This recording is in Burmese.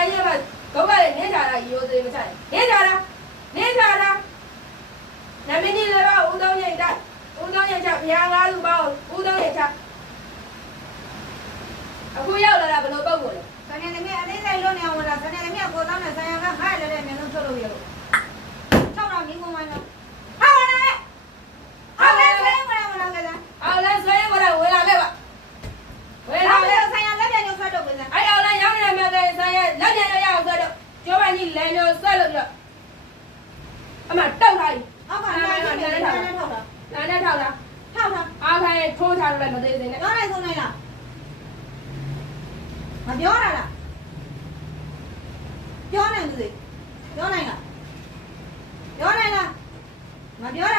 ထိုင်ရမှာတော့ကလည်းနေကြတာရိုးသေးမချိုင်နေကြတာနာမည်ကြီးလည်းတော့ဦးသုံးရိတ်ချဘုရားငါးလူပေါ့ဦးသုံးရိတ်ချအခုရောက်လာတာဘယ်လိုပုံကိုလဲဆန်ရသမီးအလေးလိုက်လို့နေအောင်လာဆန်ရသမီးကိုတောင်းနေဆန်ရကခိုင်းလည်းလည်းအမျိုးဆုံးထုတ်လို့ရလို့ထောက်တော့မင်းကုန်ပါတော့ဟုတ်လားဟုတ်လားဆွဲဝင်လာကစားဟုတ်လားဆွဲဝင်လာခဲ့ပါဝင်လာခဲ့ဆန်ရလက်ပြန်ညှို့ဆွဲတော့ကစားအဲ့အောင်လားရောက်နေမှာတဲ့ဆန်ရလက်ပြန်ရအောင်ဆွဲတော့ကျောပန်းကြီးလမ်းကျော်ဆွဲလို့ပြအမတောက်ထားပြီအောက်ကနားနဲ့ထောက်တာအားခိုင်းထိုးထားလို့လည်းမသေးသေးနဲ့ပြောနိုင်ဆုံးနိုင်လားမပြောရလားပြောနိုင်ဘူးစေပြောနိုင်လားမပြော